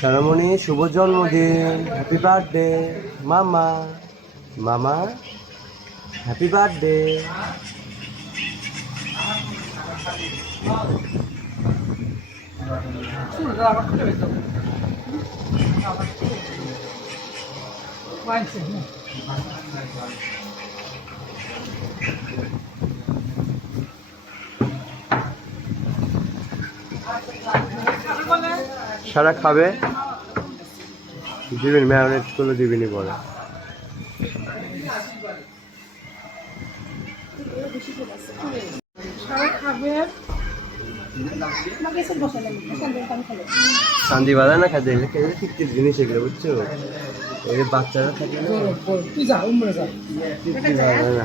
Salamoni, শুভ জন্মদিন, happy birthday মামা, মামা হ্যাপি বার্থডে। সারা খাবে, দিবেন ম্যারিনেট করে দিবেনি বলে। শান্তি বাধা না খাতে ঠিক জিনিস এগুলো বুঝছো, এই বাচ্চারা থাকে না।